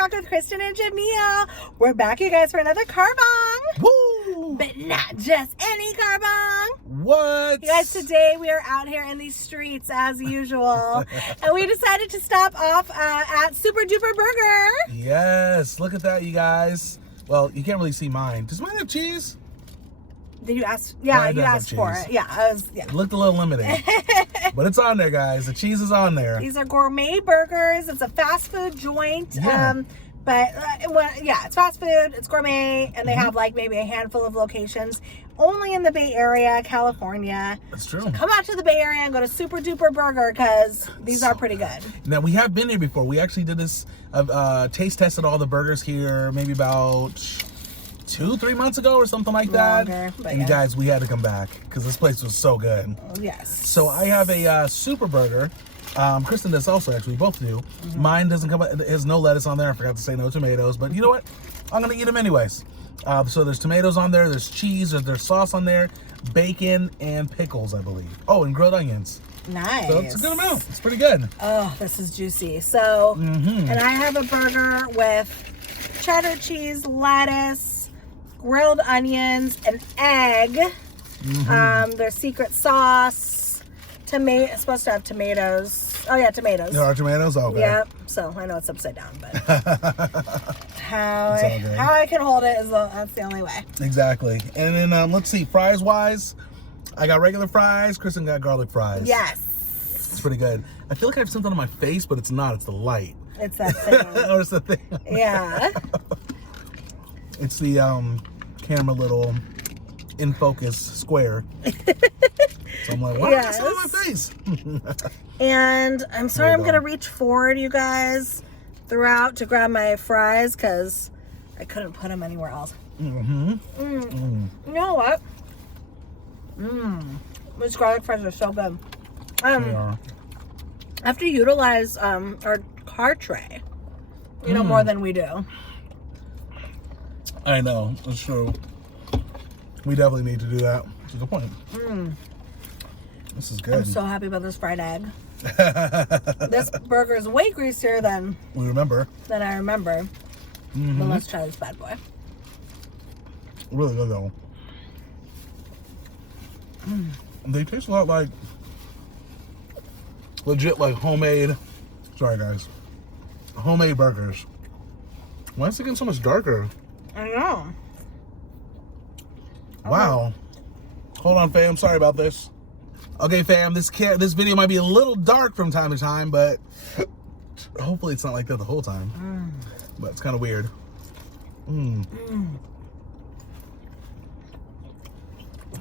back with Kristin and Jamil. We're back, you guys, for another Carbang. Woo! But not just any Carbang. What? You guys, today we are out here in these streets as usual. And we decided to stop off at Super Duper Burger. Yes, look at that, you guys. Well, you can't really see mine. Does mine have cheese? Did you ask? Yeah, Mine you does have asked for cheese. it. Yeah, It looked a little limited. But it's on there, guys. The cheese is on there. These are gourmet burgers. It's a fast food joint. Yeah. It's fast food, it's gourmet, and they have like maybe a handful of locations only in the Bay Area, California. That's true. So come out to the Bay Area and go to Super Duper Burger because these are pretty good. Now, we have been here before. We actually did this, taste tested all the burgers here maybe about 2-3 months ago or something like that. Longer, but and yeah. guys, we had to come back because this place was so good. Yes. So I have a super burger. Kristen does also, actually, both do. Mine doesn't come, it has no lettuce on there. I forgot to say no tomatoes, but you know what? I'm gonna eat them anyways. So there's tomatoes on there, there's cheese, there's sauce on there, bacon, and pickles, I believe. Oh, and grilled onions. Nice. So it's a good amount. It's pretty good. Oh, this is juicy. So, and I have a burger with cheddar cheese, lettuce, grilled onions, an egg, their secret sauce, tomato. It's supposed to have tomatoes. Oh yeah, tomatoes. There are tomatoes? Okay. Yep. So I know it's upside down, but how I can hold it is that's the only way. Exactly. And then let's see, fries wise, I got regular fries. Kristen got garlic fries. Yes. It's pretty good. I feel like I have something on my face, but it's not. It's the light. It's that thing. Or it's the thing. Yeah. It's the camera little in focus square. So I'm like, why is this on my face? And I'm sorry, I'm gonna reach forward, you guys, throughout to grab my fries because I couldn't put them anywhere else. You know what? These garlic fries are so good. They are. I have to utilize our car tray, more than we do. I know, that's true. We definitely need to do that. That's a good point. This is good. I'm so happy about this fried egg. This burger is way greasier than I remember. But let's try this bad boy. Really good though. They taste a lot like legit, like homemade. Sorry guys, homemade burgers. Why is it getting so much darker? I know. Wow. Hold on, fam. Sorry about this. Okay, fam. This video might be a little dark from time to time, but hopefully it's not like that the whole time. But it's kind of weird.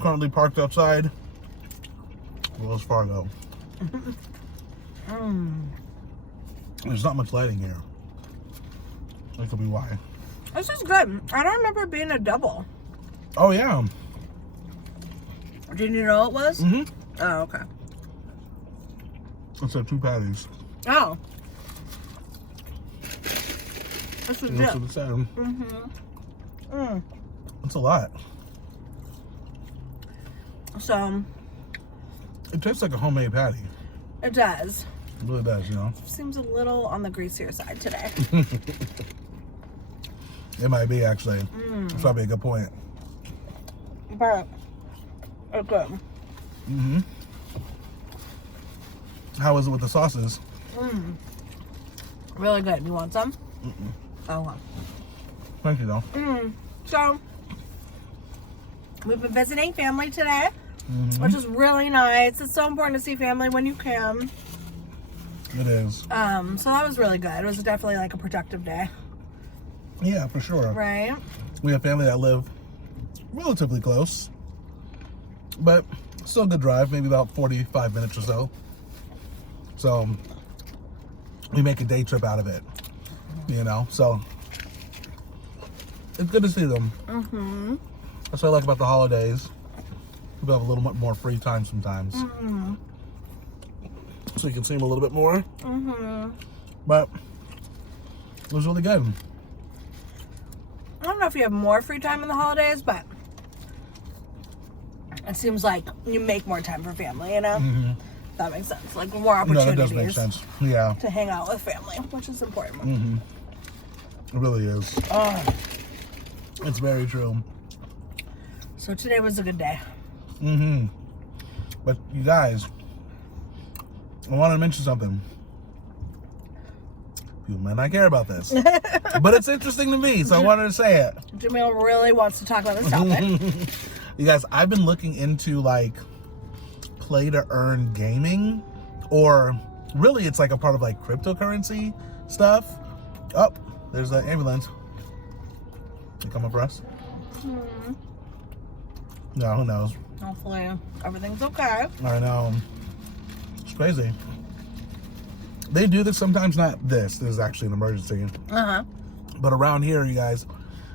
Currently parked outside Wells Fargo. There's not much lighting here. That could be why. This is good. I don't remember it being a double. Oh yeah. Didn't you know it was? Oh, okay. It's 2 patties. Oh. This is That's good. what it said. That's a lot. So. It tastes like a homemade patty. It does. It really does, Seems a little on the greasier side today. It might be, actually. That's probably a good point. But it's good. How is it with the sauces? Really good. You want some? Oh, well. Thank you, though. So, we've been visiting family today, which is really nice. It's so important to see family when you can. It is. So that was really good. It was definitely like a productive day. Yeah, for sure. Right? We have family that live relatively close, but still a good drive, maybe about 45 minutes or so. So we make a day trip out of it, so it's good to see them. That's what I like about the holidays. We have a little bit more free time sometimes. So you can see them a little bit more. But it was really good. I don't know if you have more free time in the holidays, but it seems like you make more time for family, That makes sense. Like more opportunities. No, that does make sense. Yeah. To hang out with family, which is important. It really is. Oh. It's very true. So today was a good day. Mm-hmm. But you guys, I wanted to mention something. People might not care about this, but it's interesting to me, so I wanted to say it. Jamil really wants to talk about this topic. You guys, I've been looking into like play to earn gaming, or really it's like a part of like cryptocurrency stuff. Oh, there's the ambulance. You coming for us? No, who knows? Hopefully everything's okay. I know. It's crazy. They do this sometimes, not this. This is actually an emergency. Uh-huh. But around here, you guys,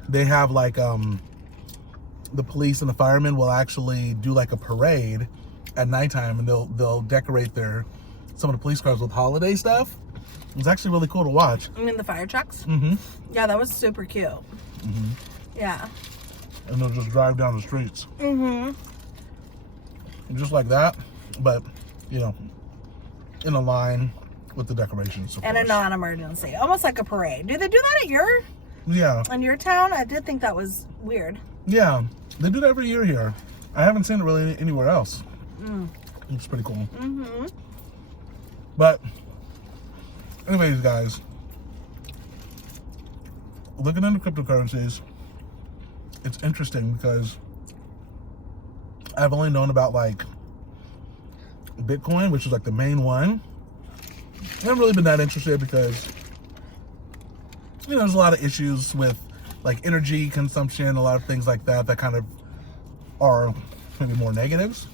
they have like the police and the firemen will actually do like a parade at nighttime, and they'll decorate some of the police cars with holiday stuff. It's actually really cool to watch. You mean the fire trucks? Mm-hmm. Yeah, that was super cute. Mm-hmm. Yeah. And they'll just drive down the streets. Mm-hmm. And just like that, but, you know, in a line with the decorations, And course. a non-emergency. Almost like a parade. Do they do that Yeah. in your town? I did think that was weird. Yeah. They do that every year here. I haven't seen it really anywhere else. It's pretty cool. Mm-hmm. But, anyways, guys, looking into cryptocurrencies, it's interesting because I've only known about like Bitcoin, which is like the main one. I haven't really been that interested because, you know, there's a lot of issues with like energy consumption, a lot of things like that kind of are maybe more negatives.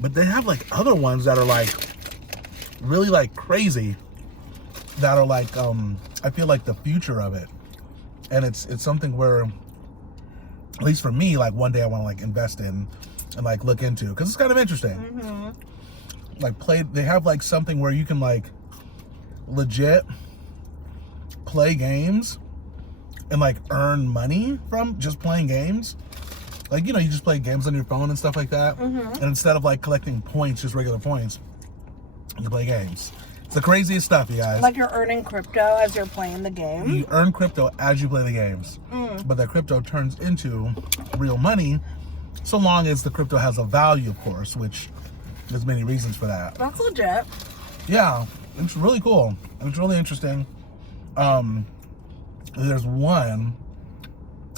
But they have like other ones that are like really like crazy, that are like I feel like the future of it. And it's something where, at least for me, like one day I want to like invest in and like look into, because it's kind of interesting. Mm-hmm. Like they have like something where you can like legit play games and like earn money from just playing games. Like, you know, you just play games on your phone and stuff like that. Mm-hmm. And instead of like collecting points, just regular points, you play games. It's the craziest stuff, you guys. Like you're earning crypto as you're playing the game. You earn crypto as you play the games. But that crypto turns into real money, so long as the crypto has a value, of course, which there's many reasons for that. That's legit. Yeah, it's really cool. And it's really interesting. There's one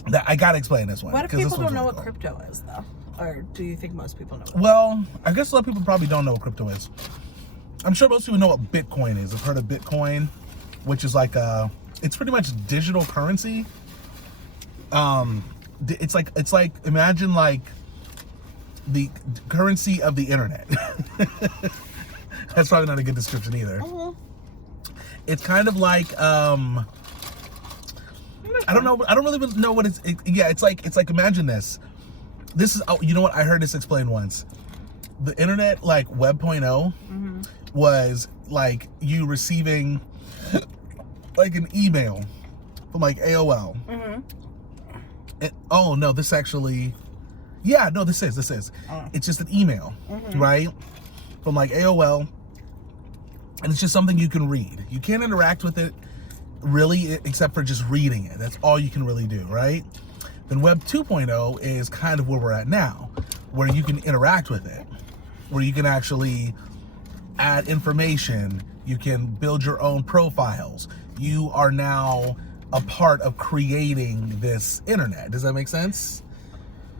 that I gotta explain this one. What if 'cause this people don't one's know really what cool. crypto is, though? Or do you think most people know it? Well, I guess a lot of people probably don't know what crypto is. I'm sure most people know what Bitcoin is. I've heard of Bitcoin, which is like it's pretty much digital currency. It's like imagine like the currency of the internet. That's probably not a good description either. Mm-hmm. It's kind of like I don't know. I don't really know what yeah, it's like imagine this. This is, you know what? I heard this explained once. The internet, like Web 0.0, was like you receiving like an email from like AOL. Oh no, this actually, yeah, no, this is. It's just an email, right? From like AOL, and it's just something you can read. You can't interact with it really, except for just reading it. That's all you can really do, right? Then Web 2.0 is kind of where we're at now, where you can interact with it, where you can actually add information, you can build your own profiles. You are now a part of creating this internet. Does that make sense?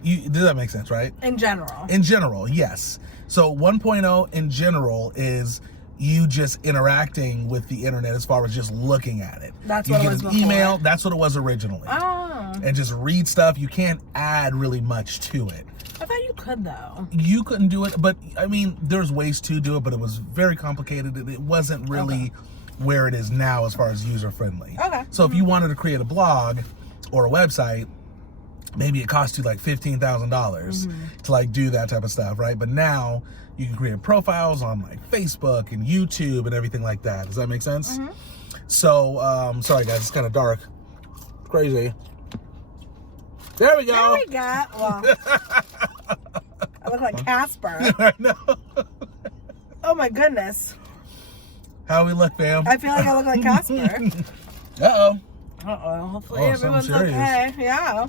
Does that make sense, right? In general. In general, yes. So 1.0 in general is you just interacting with the internet as far as just looking at it. That's you what it get was an before. email. That's what it was originally. Oh. And just read stuff. You can't add really much to it. I thought you could, though. You couldn't do it, but I mean, there's ways to do it, but it was very complicated. It wasn't really where it is now as far as user friendly. Okay. So if you wanted to create a blog or a website, maybe it cost you like $15,000 to like do that type of stuff, right? But now you can create profiles on like Facebook and YouTube and everything like that. Does that make sense? So, sorry guys, it's kind of dark. Crazy. There we go. There we go. Well, I look like Casper. I know. Oh my goodness. How we look, fam? I feel like I look like Casper. Uh-oh. Uh-oh. Hopefully Oh, everyone's something serious. okay. Yeah.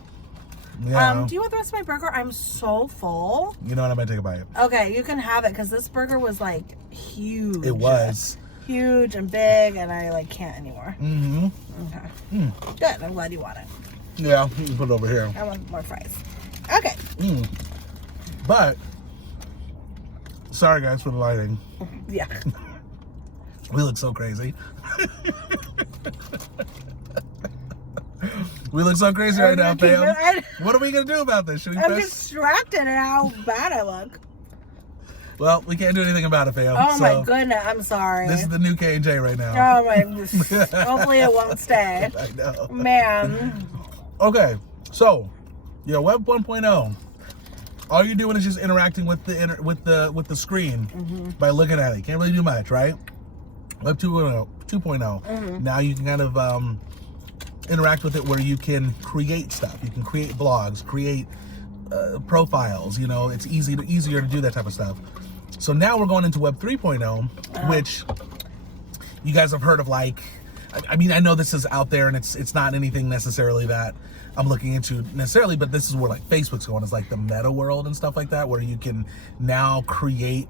Yeah. Do you want the rest of my burger? I'm so full. You know what? I'm going to take a bite. Okay, you can have it because this burger was like huge. It was. Huge and big, and I like can't anymore. Mm-hmm. Okay. Good. I'm glad you want it. Yeah, you can put it over here. I want more fries. Okay. But, sorry guys for the lighting. Yeah. We look so crazy. We look so crazy right now, fam. What are we going to do about this? Should we I'm press? distracted at how bad I look. Well, we can't do anything about it, fam. Oh so my goodness. I'm sorry. This is the new K&J right now. Oh my. Hopefully it won't stay. I know. Man. Okay, so, yeah, Web 1.0. All you're doing is just interacting with the screen by looking at it. You can't really do much, right? Web 2.0. Now you can kind of interact with it where you can create stuff. You can create blogs, create profiles. You know, it's easier to do that type of stuff. So now we're going into Web 3.0, which you guys have heard of. Like, I mean, I know this is out there and it's not anything necessarily that I'm looking into necessarily, but this is where like Facebook's going. It's like the meta world and stuff like that, where you can now create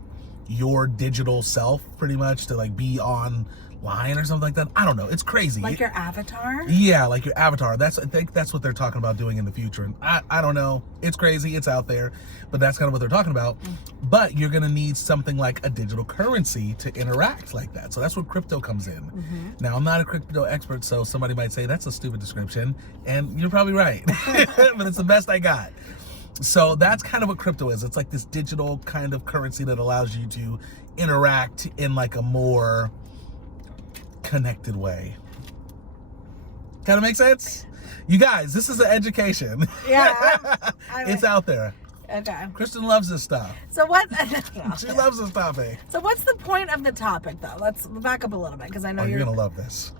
your digital self pretty much to like be online or something like that. I don't know. It's crazy. Like your avatar? Yeah, like your avatar. I think that's what they're talking about doing in the future. And I don't know. It's crazy. It's out there. But that's kind of what they're talking about. But you're going to need something like a digital currency to interact like that. So that's where crypto comes in. Now, I'm not a crypto expert, so somebody might say that's a stupid description. And you're probably right. But it's the best I got. So that's kind of what crypto is. It's like this digital kind of currency that allows you to interact in like a more connected way. Kind of make sense? You guys, this is an education. Yeah. It's out there. Okay. Kristen loves this stuff. So what? She loves this topic. So what's the point of the topic, though? Let's back up a little bit because I know you're gonna love this.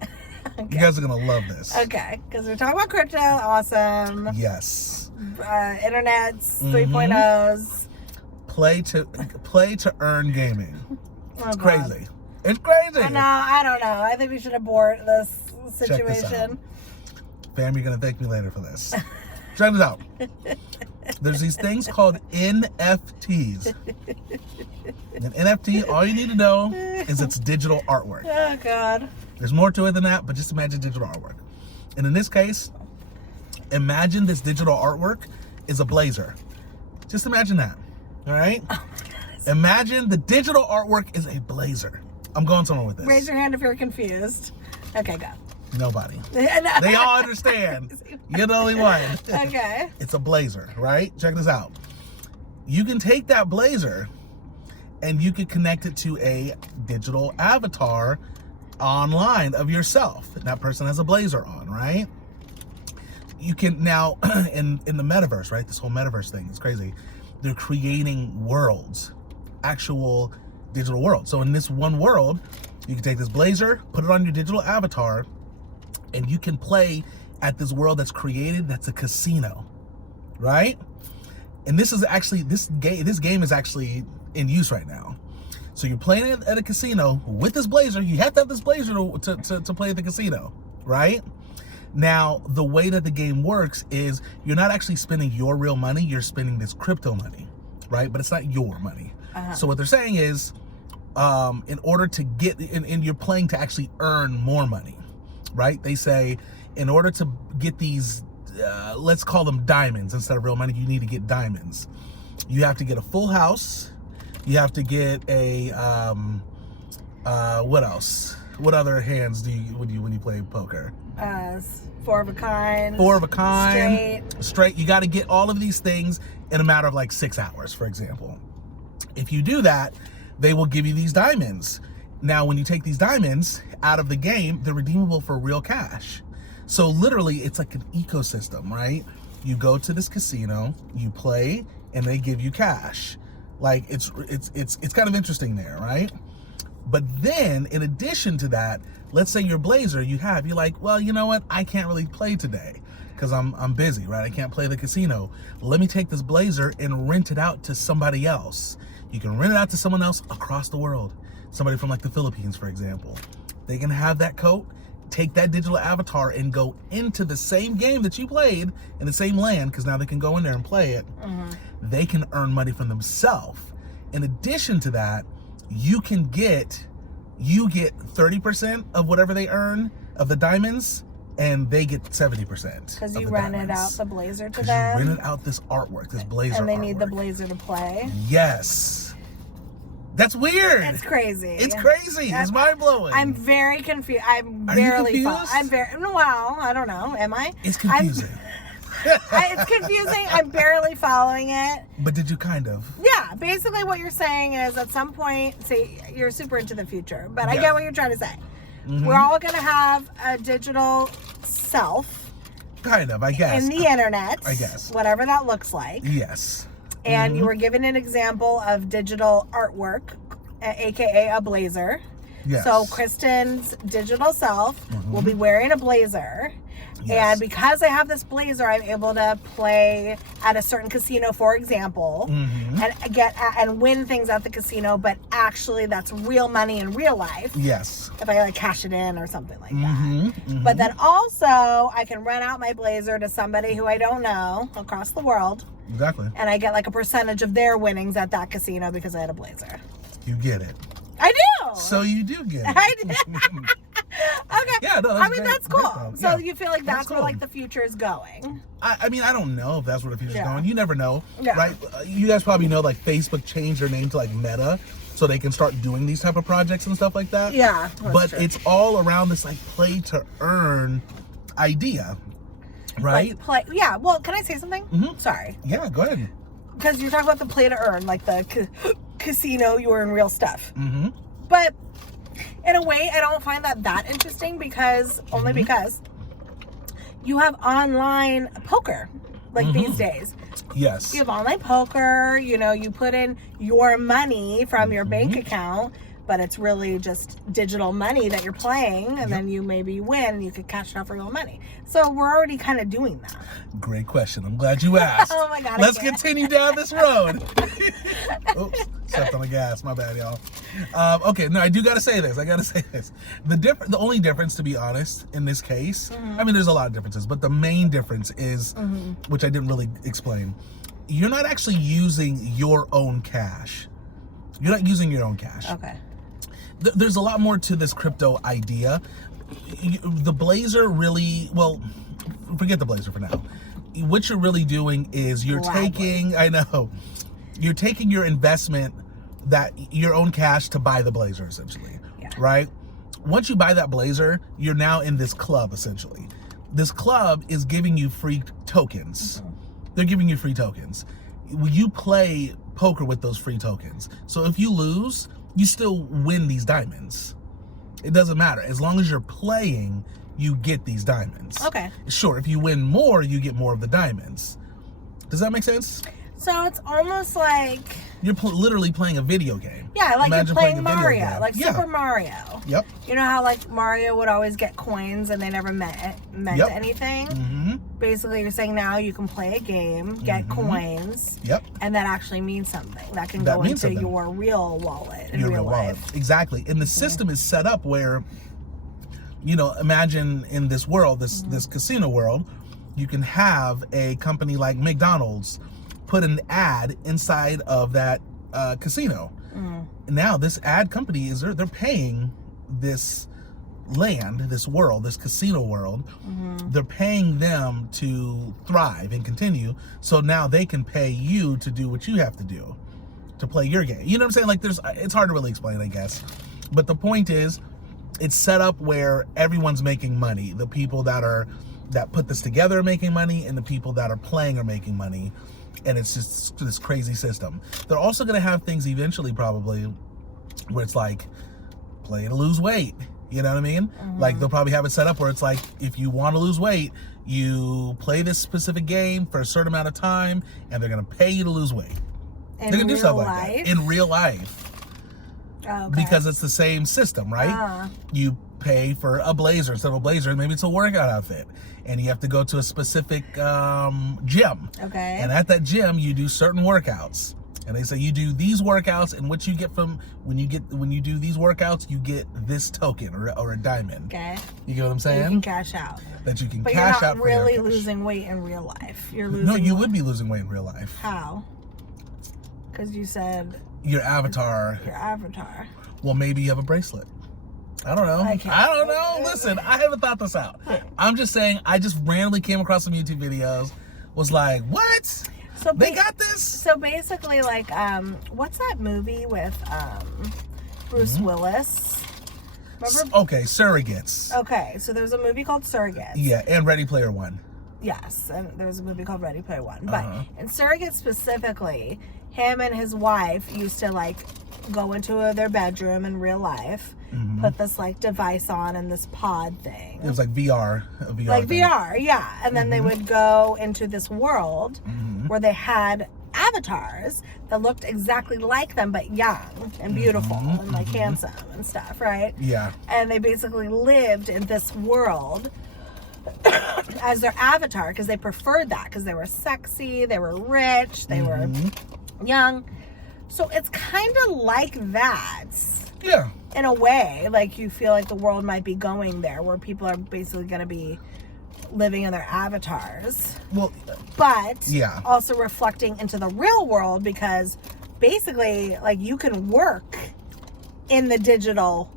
Okay. You guys are gonna love this. Okay, because we're talking about crypto. Awesome. Yes. Internets, 3.0s. Play to earn gaming. It's crazy. It's crazy. I don't know. I think we should abort this situation. Check this out. Fam, you're gonna thank me later for this. Check this out. There's these things called NFTs. An NFT, all you need to know is it's digital artwork. Oh, God. There's more to it than that, but just imagine digital artwork. And in this case, imagine this digital artwork is a blazer. Just imagine that, all right? Oh, my goodness. Imagine the digital artwork is a blazer. I'm going somewhere with this. Raise your hand if you're confused. Okay, go. Nobody. They all understand. You're the only one. Okay. It's a blazer, right? Check this out. You can take that blazer and you can connect it to a digital avatar online of yourself. And that person has a blazer on, right? You can now, in the metaverse, right? This whole metaverse thing is crazy. They're creating worlds, actual digital worlds. So in this one world, you can take this blazer, put it on your digital avatar, and you can play at this world that's created, that's a casino, right? And this is actually, this game is actually in use right now. So you're playing it at a casino with this blazer. You have to have this blazer to play at the casino, right? Now, the way that the game works is you're not actually spending your real money, you're spending this crypto money, right? But it's not your money. So what they're saying is, in order to get, and you're playing to actually earn more money, right? They say, in order to get these, let's call them diamonds instead of real money, you need to get diamonds. You have to get a full house. You have to get a, what else? What other hands do you, when you play poker? 4 of a kind. 4 of a kind. Straight. You got to get all of these things in a matter of like 6 hours, for example. If you do that, they will give you these diamonds. Now, when you take these diamonds out of the game, they're redeemable for real cash. So literally, it's like an ecosystem, right? You go to this casino, you play, and they give you cash. Like, it's kind of interesting there, right? But then, in addition to that, let's say your blazer you're like, well, you know what? I can't really play today because I'm busy, right? I can't play the casino. Let me take this blazer and rent it out to somebody else. You can rent it out to someone else across the world. Somebody from like the Philippines, for example. They can have that coat, take that digital avatar and go into the same game that you played in the same land, because now they can go in there and play it. They can earn money from themselves. In addition to that, you get 30% of whatever they earn of the diamonds, and they get 70%. Because you rented out the blazer to them. You rented out this artwork, this blazer and they artwork. need the blazer to play. Yes. That's weird. It's crazy. It's crazy. It's mind blowing. I'm very confused. I'm Are barely. you confused? Well, I don't know. Am I? It's confusing. It's confusing. I'm barely following it. But did you kind of? Yeah. Basically, what you're saying is at some point, see, you're super into the future, but I get what you're trying to say. We're all gonna have a digital self. Kind of, I guess. In the internet. I guess. Whatever that looks like. Yes. And you were given an example of digital artwork, aka a blazer. Yes. So Kristen's digital self will be wearing a blazer. Yes. And because I have this blazer, I'm able to play at a certain casino, for example, and win things at the casino, but actually that's real money in real life. Yes. If I like cash it in or something like that. But then also I can rent out my blazer to somebody who I don't know across the world. Exactly. And I get like a percentage of their winnings at that casino because I had a blazer. You get it. I do. So you do get it. I do. Okay. Yeah, no, I mean, that's cool. So you feel like that's cool. where like the future is going. I mean, I don't know if that's where the future's going. You never know, Yeah. right? You guys probably know, like, Facebook changed their name to, like, Meta, so they can start doing these type of projects and stuff like that. Yeah, but true. it's all around this, like, play to earn idea, right? Like yeah. Well, can I say something? Sorry. Yeah, go ahead. Because you're talking about the play to earn, like the casino, you earn real stuff. But in a way, I don't find that interesting because only because you have online poker like these days. Yes. You have online poker, you know, you put in your money from your bank account, but it's really just digital money that you're playing, and then you maybe win, you could cash it out for real money. So we're already kind of doing that. Great question. I'm glad you asked. Oh my God. Let's continue down this road. Oops, stepped on the gas. My bad, y'all. Okay, no, I do gotta say this. The only difference, to be honest, in this case, I mean, there's a lot of differences, but the main difference is, which I didn't really explain, you're not actually using your own cash. You're not using your own cash. Okay. There's a lot more to this crypto idea. The blazer really, well, forget the blazer for now. What you're really doing is you're taking your investment, that your own cash, to buy the blazer, essentially. Yeah. Right? Once you buy that blazer, you're now in this club, essentially. This club is giving you free tokens. They're giving you free tokens. You play poker with those free tokens. So if you lose, you still win these diamonds. It doesn't matter. As long as you're playing, you get these diamonds. Okay. Sure, if you win more, you get more of the diamonds. Does that make sense? So it's almost like... You're literally playing a video game. Yeah, like Imagine you're playing a video Mario, game. like Super Mario. Yep. You know how like Mario would always get coins and they never meant anything? Basically, you're saying now you can play a game, get coins, and that actually means something. That can go into your real wallet in real life. Wallet. Exactly. And the system is set up where, you know, imagine in this world, this casino world, you can have a company like McDonald's put an ad inside of that casino. Now this ad company they're paying this land, this world, this casino world, they're paying them to thrive and continue, so now they can pay you to do what you have to do to play your game. You know what I'm saying? Like, it's hard to really explain, I guess, but the point is, it's set up where everyone's making money. The people that put this together are making money, and the people that are playing are making money. And it's just this crazy system. They're also going to have things eventually, probably, where it's like, play to lose weight. You know what I mean? Like, they'll probably have it set up where it's like, if you want to lose weight, you play this specific game for a certain amount of time, and they're going to pay you to lose weight. They're going to do stuff like that in real life. Okay. Because it's the same system, right? You pay for a blazer instead of a blazer, maybe it's a workout outfit, and you have to go to a specific gym. Okay. And at that gym, you do certain workouts. And they say you do these workouts, and what you get from when you do these workouts, you get this token or a diamond. Okay. You get what I'm saying? You can cash out. That you can but cash you're out. not really losing weight in real life. You're losing. No, you would be losing weight in real life. How? Because you said your avatar. Your avatar. Well, maybe you have a bracelet. I don't know. I don't know. Listen, I haven't thought this out. I'm just saying. I just randomly came across some YouTube videos. Was like, what? So they got this? So basically, like, what's that movie with Bruce Willis? Remember? Okay, Surrogates. Okay, so there's a movie called Surrogates. Yeah, and Ready Player One. Yes, and there's a movie called Ready Player One. But in Surrogates specifically, him and his wife used to, like, go into their bedroom in real life, put this, like, device on and this pod thing. It was like VR. Like thing. VR, yeah. And then they would go into this world where they had avatars that looked exactly like them, but young and beautiful and, like, handsome and stuff, right? Yeah. And they basically lived in this world as their avatar because they preferred that because they were sexy, they were rich, they were young. So it's kind of like that. Yeah. In a way, like, you feel like the world might be going there where people are basically going to be living in their avatars. Well, but also reflecting into the real world because basically, like, you can work in the digital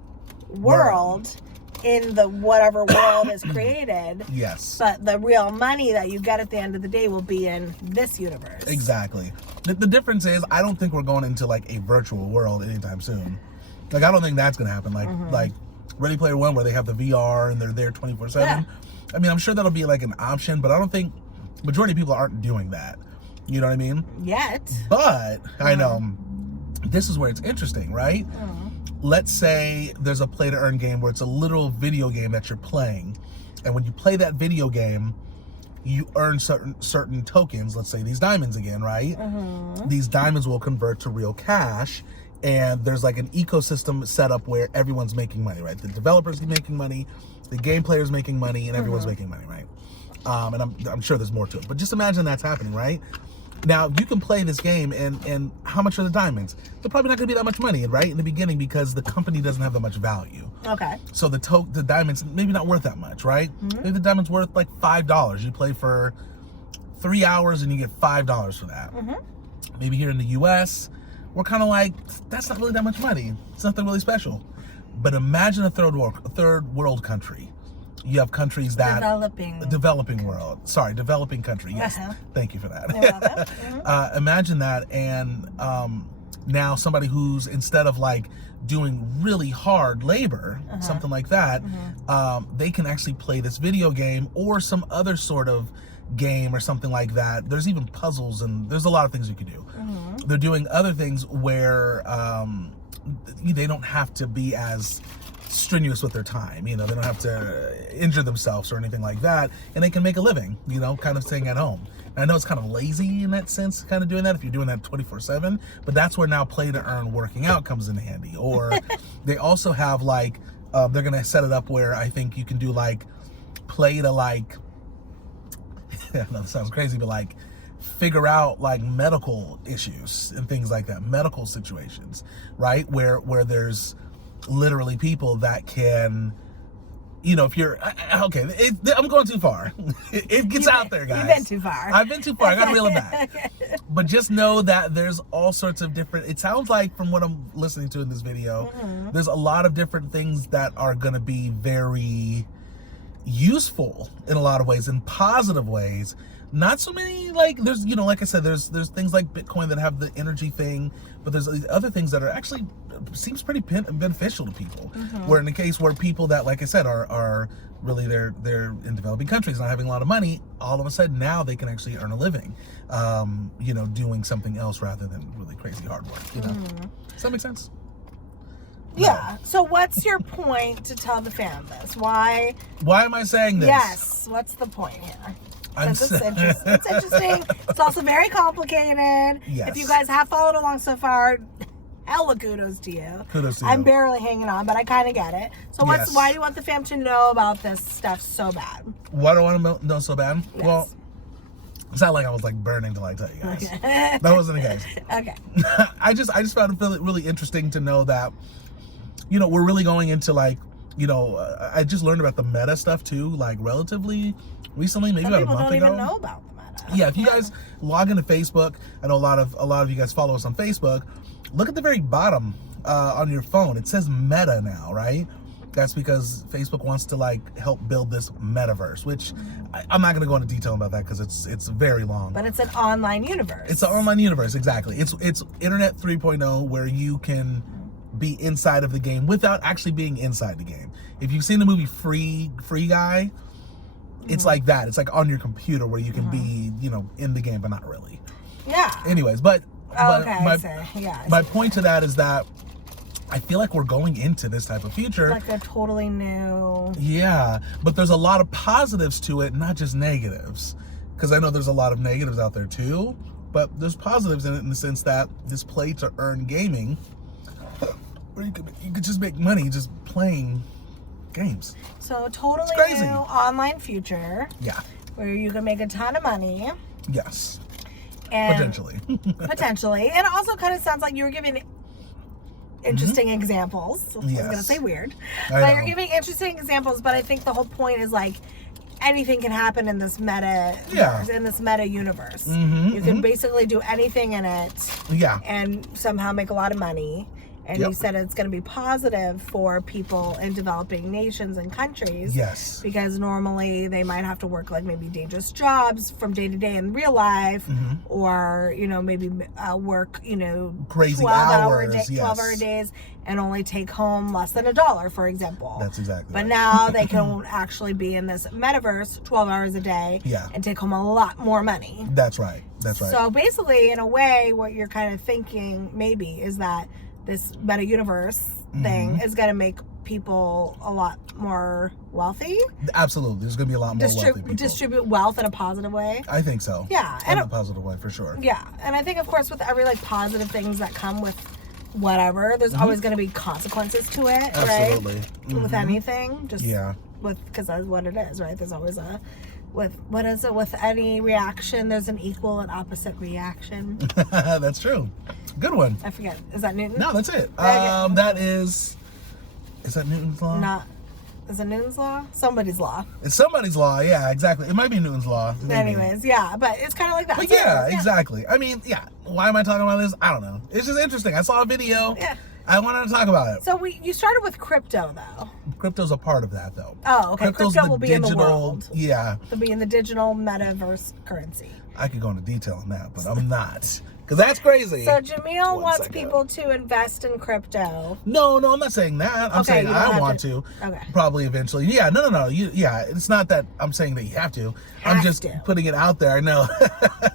world. In the whatever world is created. Yes. But the real money that you get at the end of the day will be in this universe. Exactly. The difference is, I don't think we're going into, like, a virtual world anytime soon. Like, I don't think that's going to happen. Like Ready Player One, where they have the VR and they're there 24/7. Yeah. I mean, I'm sure that'll be, like, an option, but I don't think majority of people aren't doing that. You know what I mean? Yet. But, I know, this is where it's interesting, right? Let's say there's a play to earn game where it's a literal video game that you're playing. And when you play that video game, you earn certain tokens. Let's say these diamonds again, right? These diamonds will convert to real cash. And there's, like, an ecosystem set up where everyone's making money, right? The developers are making money, the game players making money, and everyone's making money, right? And I'm sure there's more to it. But just imagine that's happening, right? Now, you can play this game, and how much are the diamonds? They're probably not going to be that much money, right, in the beginning because the company doesn't have that much value. Okay. So the diamonds maybe not worth that much, right? Maybe the diamond's worth, like, $5. You play for 3 hours, and you get $5 for that. Maybe here in the U.S., we're kind of like, that's not really that much money. It's nothing really special. But imagine a third world country. You have countries that developing world. Sorry, developing country. Yes, thank you for that. Imagine that, and now somebody who's, instead of, like, doing really hard labor, something like that, they can actually play this video game or some other sort of game or something like that. There's even puzzles, and there's a lot of things you can do. They're doing other things where they don't have to be as strenuous with their time. You know, they don't have to injure themselves or anything like that, and they can make a living, you know, kind of staying at home. And I know it's kind of lazy in that sense, kind of doing that if you're doing that 24/7, but that's where now play to earn working out comes in handy. Or they also have, like, they're gonna set it up where I think you can do, like, play to, like, I know it sounds crazy, but, like, figure out, like, medical issues and things like that, medical situations, right? Where there's literally people that can, you know, if you're, okay, I'm going too far. It gets out there, guys. You've been too far. I've been too far. I gotta reel it back. But just know that there's all sorts of different, it sounds like from what I'm listening to in this video, there's a lot of different things that are gonna be very useful in a lot of ways, in positive ways. Not so many, like, there's, you know, like I said, there's things like Bitcoin that have the energy thing, but there's other things that are actually seems pretty beneficial to people. Where in the case where people that, like I said, are really they're in developing countries, not having a lot of money, all of a sudden now they can actually earn a living, you know, doing something else rather than really crazy hard work. You know, does that make sense? Yeah. So what's your point to tell the fam this? Why am I saying this? Yes. What's the point here? It's interesting. It's also very complicated. Yes. If you guys have followed along so far, hella kudos to you. Kudos to you. I'm barely hanging on, but I kind of get it. So why do you want the fam to know about this stuff so bad? Why do I want to know so bad? Yes. Well, It's not like I was like burning to like tell you guys. That wasn't the case. Okay. I just found it really interesting to know that, you know, we're really going into like, you know, I just learned about the meta stuff too, like relatively recently, maybe about a month ago. People don't even know about the meta. Yeah, if you guys log into Facebook, I know a lot of you guys follow us on Facebook. Look at the very bottom on your phone. It says Meta now, right? That's because Facebook wants to like help build this metaverse, which I'm not going to go into detail about that because it's very long. But it's an online universe. It's an online universe, exactly. It's Internet 3.0 where you can be inside of the game without actually being inside the game. If you've seen the movie Free Guy, it's like that. It's like on your computer where you can be, you know, in the game, but not really. Yeah. Anyways, but my point to that is that I feel like we're going into this type of future. Like they're totally new. Yeah, but there's a lot of positives to it, not just negatives. Because I know there's a lot of negatives out there too, but there's positives in it in the sense that this play to earn gaming, where you could just make money just playing games. So totally crazy. new online future. Yeah. Where you can make a ton of money. Yes. And potentially. Potentially. And it also kind of sounds like you were giving interesting examples. I was going to say weird. But you're giving interesting examples, but I think the whole point is like anything can happen in this meta universe. You can basically do anything in it and somehow make a lot of money. And you said it's going to be positive for people in developing nations and countries. Yes. Because normally they might have to work like maybe dangerous jobs from day to day in real life, or, you know, maybe work, you know, crazy 12-hour days and only take home less than $1, for example. That's exactly But right. now they can actually be in this metaverse 12 hours a day and take home a lot more money. That's right. That's right. So basically, in a way, what you're kind of thinking maybe is that this meta universe thing is going to make people a lot more wealthy. Absolutely. There's going to be a lot more wealthy people. Distribute wealth in a positive way. I think so. Yeah. In a positive way, for sure. Yeah. And I think, of course, with every like positive things that come with whatever, there's always going to be consequences to it, Absolutely. right? With anything. Just with, because that's what it is, right? There's always with any reaction, there's an equal and opposite reaction. That's true. Good one. I forget. Is that Newton? No, that's it. That is that Newton's law? Is it Newton's law? Somebody's law. It's somebody's law, yeah, exactly. It might be Newton's law. Maybe. Anyways, yeah, but it's kind of like that. But yeah, exactly. I mean, why am I talking about this? I don't know. It's just interesting. I saw a video. Yeah. I wanted to talk about it. So you started with crypto, though. Crypto's a part of that, though. Oh, okay. Crypto will be in the world. Yeah. It'll be in the digital metaverse currency. I could go into detail on that, but I'm not. Because that's crazy. So Jamil wants people to invest in crypto. No, I'm not saying that. I'm saying I want to. Okay. Probably eventually. Yeah, no. It's not that I'm saying that you have to. I'm just putting it out there. I know.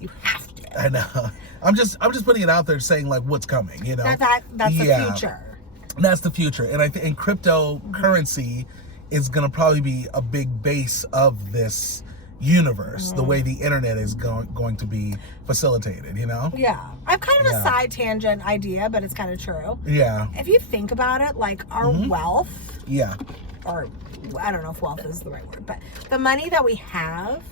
You have to. I know. I'm just putting it out there saying like what's coming, you know. That's the future. That's the future. And I think cryptocurrency is going to probably be a big base of this universe, the way the internet is going to be facilitated, you know? Yeah. I've kind of a side tangent idea, but it's kind of true. Yeah. If you think about it, like our wealth. Yeah. Or I don't know if wealth is the right word, but the money that we have,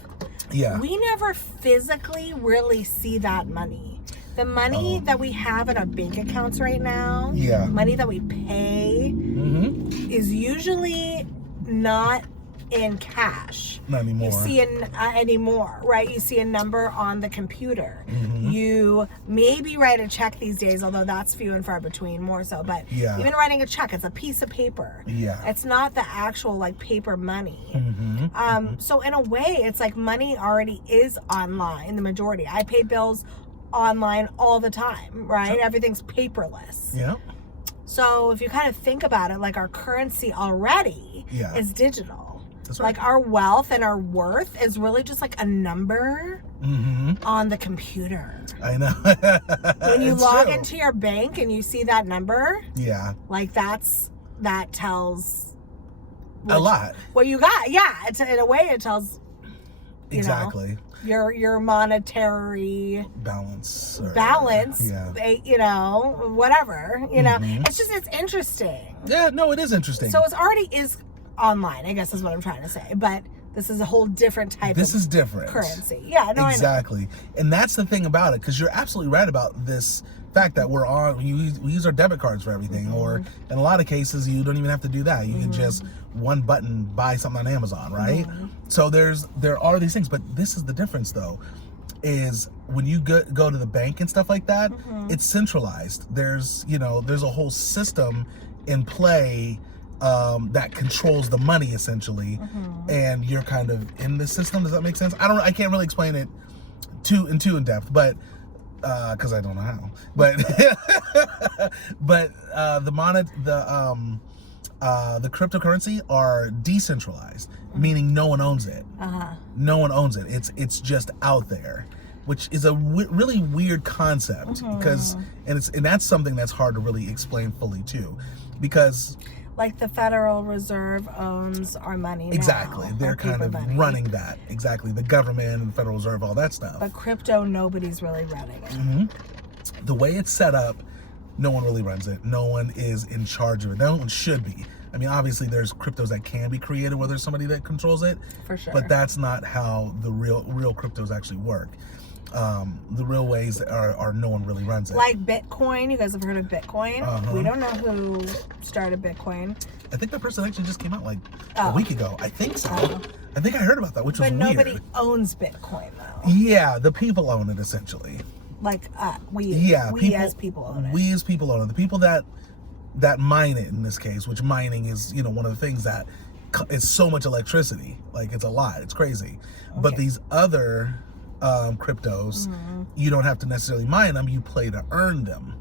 we never physically really see that money. The money that we have in our bank accounts right now, money that we pay, is usually not in cash. Not anymore. You see anymore, right? You see a number on the computer. You maybe write a check these days, although that's few and far between, more so. But even writing a check, it's a piece of paper. Yeah. It's not the actual like paper money. So in a way, it's like money already is online, the majority. I pay bills online all the time, right? Everything's paperless. Yeah. So if you kind of think about it, like our currency already is digital. That's right. Like our wealth and our worth is really just like a number on the computer. I know. When you log into your bank and you see that number, like that tells a lot. What you got. Yeah, it's, in a way it tells you know, your monetary balance, you know, whatever, you know. It's interesting. Yeah, no, it is interesting. So it already is online, I guess is what I'm trying to say, but This is a whole different type This of is different. currency. Yeah, no, exactly. And that's the thing about it, because you're absolutely right about this fact that we use our debit cards for everything, or in a lot of cases you don't even have to do that. You can just one button buy something on Amazon, right? So there are these things, but this is the difference though, is when you go to the bank and stuff like that, it's centralized. There's a whole system in play that controls the money essentially, and you're kind of in the system. Does that make sense? I can't really explain it too in depth, but because I don't know how. But the cryptocurrency are decentralized, meaning no one owns it. No one owns it. It's just out there, which is a really weird concept, because and that's something that's hard to really explain fully too, because like the Federal Reserve owns our money. Exactly. Now, they're kind of running that. Exactly. The government and Federal Reserve, all that stuff. But crypto, nobody's really running it. The way it's set up, no one really runs it. No one is in charge of it. No one should be. I mean, obviously there's cryptos that can be created where there's somebody that controls it. For sure. But that's not how the real cryptos actually work. The real ways are no one really runs it. Like Bitcoin. You guys have heard of Bitcoin? We don't know who started Bitcoin. I think that person actually just came out like a week ago. I think so. I think I heard about that, which was weird. But nobody owns Bitcoin though. Yeah, the people own it essentially. Like we as people own it. We as people own it. The people that mine it in this case, which mining is, one of the things that is so much electricity. Like it's a lot. It's crazy. Okay. But these other cryptos, you don't have to necessarily mine them. You play to earn them.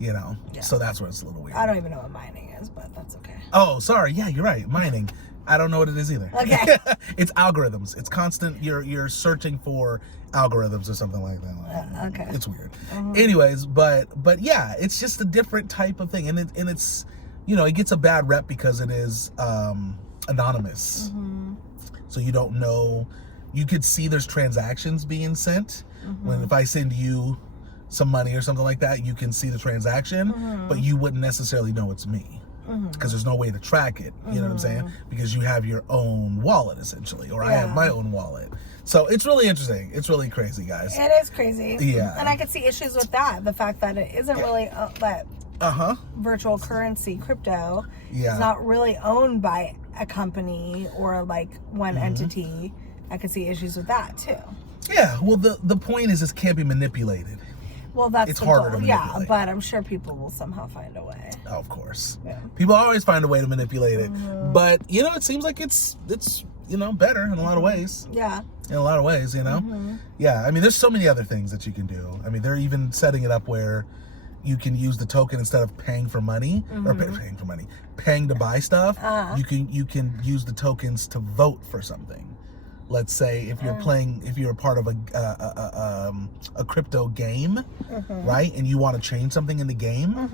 Yeah. So that's where it's a little weird. I don't even know what mining is, but that's okay. Oh, sorry. Yeah, you're right. Mining. I don't know what it is either. Okay. It's algorithms. It's constant. You're searching for algorithms or something like that. Okay. It's weird. Anyways, but yeah, it's just a different type of thing, and it's it gets a bad rep because it is anonymous. So you don't know. You could see there's transactions being sent. When if I send you some money or something like that, you can see the transaction, but you wouldn't necessarily know it's me. Because there's no way to track it, you know what I'm saying? Because you have your own wallet essentially, or I have my own wallet. So it's really interesting. It's really crazy, guys. It is crazy. Yeah. And I could see issues with that. The fact that it isn't really that virtual currency, crypto, is not really owned by a company or like one entity. I could see issues with that too. Yeah. Well, the point is, it can't be manipulated. Well, that's it's harder to manipulate. Yeah, but I'm sure people will somehow find a way. Oh, of course. Yeah. People always find a way to manipulate it. But, it seems like it's better in a lot of ways. Yeah. In a lot of ways, Yeah, I mean, there's so many other things that you can do. I mean, they're even setting it up where you can use the token instead of paying for money, or paying to buy stuff. You can use the tokens to vote for something. Let's say if you're a part of a crypto game, right, and you want to change something in the game,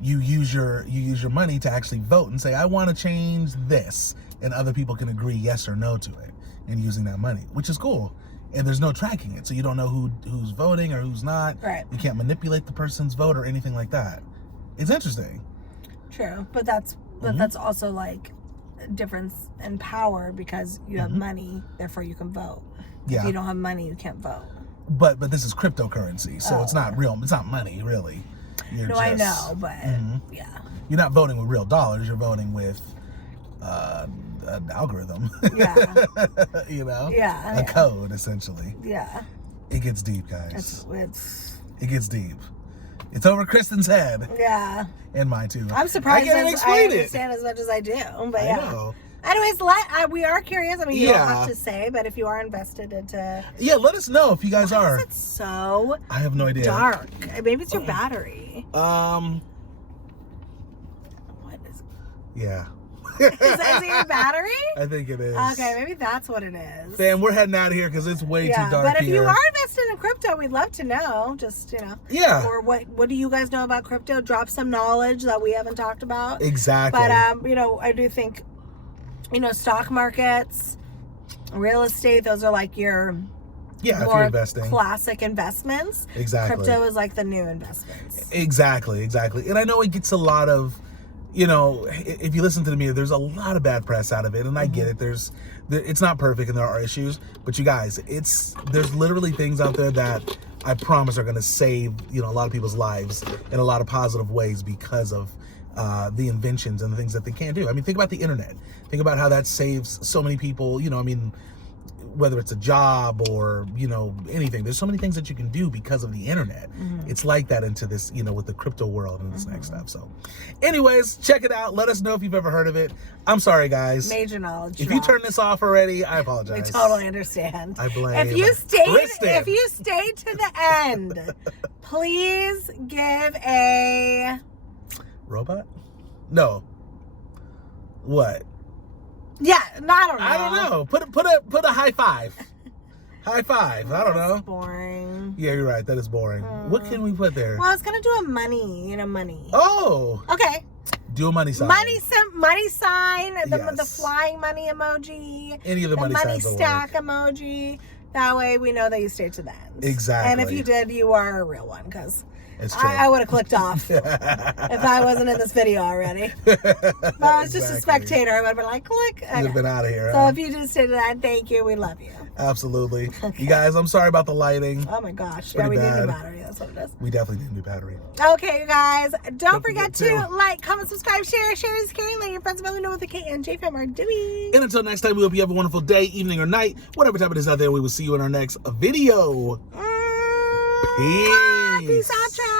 you use your money to actually vote and say, I want to change this, and other people can agree yes or no to it, and using that money, which is cool. And there's no tracking it, so you don't know who's voting or who's not. Right. You can't manipulate the person's vote or anything like that. It's interesting. True, but that's also like difference in power, because you have money, therefore you can vote. If you don't have money, you can't vote. But this is cryptocurrency, so it's not real. It's not money, really. I know, but yeah, you're not voting with real dollars. You're voting with an algorithm. Yeah. Yeah. A code, essentially. Yeah. It gets deep, guys. It gets deep. It's over Kristen's head. Yeah. And mine too. I'm surprised I understand as much as I do. But I know. Anyways, we are curious. I mean, you don't have to say, but if you are invested into... Yeah, let us know if you guys are. Why is it so... I have no idea. Dark. Maybe it's your battery. What is... Yeah. Is it your battery? I think it is. Okay, maybe that's what it is. Fam, we're heading out of here because it's way too dark but if here. you are invested in crypto, we'd love to know. Just, Yeah. Or what do you guys know about crypto? Drop some knowledge that we haven't talked about. Exactly. But, I do think, stock markets, real estate, those are like your if you're investing. Classic investments. Exactly. Crypto is like the new investments. Exactly. And I know it gets a lot of... if you listen to the media, there's a lot of bad press out of it, and I get it. There's it's not perfect and there are issues, but you guys, there's literally things out there that I promise are going to save, you know, a lot of people's lives in a lot of positive ways because of the inventions and the things that they can do. I mean, think about the internet. Think about how that saves so many people, you know, I mean, whether it's a job or, you know, anything. There's so many things that you can do because of the internet. It's like that into this, you know, with the crypto world and this next stuff. So anyways, check it out. Let us know if you've ever heard of it. I'm sorry, guys. Major knowledge. If you turn this off already, I apologize. We totally understand. I blame If you Kristen. stayed to the end, please give a robot? No. What? Yeah, I don't know. I don't know. Put a high five. High five. I don't know. Boring. Yeah, you're right. That is boring. What can we put there? Well, I was gonna do a money. You know, money. Oh. Okay. Do a money sign. Money sign. The Yes. flying money emoji. Any of the money signs will stack work. emoji. That way we know that you stayed to the end. Exactly. And if you did, you are a real one, because It's true. I would have clicked off if I wasn't in this video already. If I was just a spectator, I would have been like, click. You'd have been out of here. So if you just did that, thank you. We love you. Absolutely. Okay. You guys, I'm sorry about the lighting. Oh my gosh. Pretty Yeah, we need bad. a battery. That's what it is. We definitely need a new battery. Okay, you guys. Don't forget to to like, comment, subscribe, share. Share is caring. Let your friends really know what the K&J Fam are doing. And until next time, we hope you have a wonderful day, evening, or night. Whatever time it is out there, we will see you in our next video. Peace. Peace out, y'all.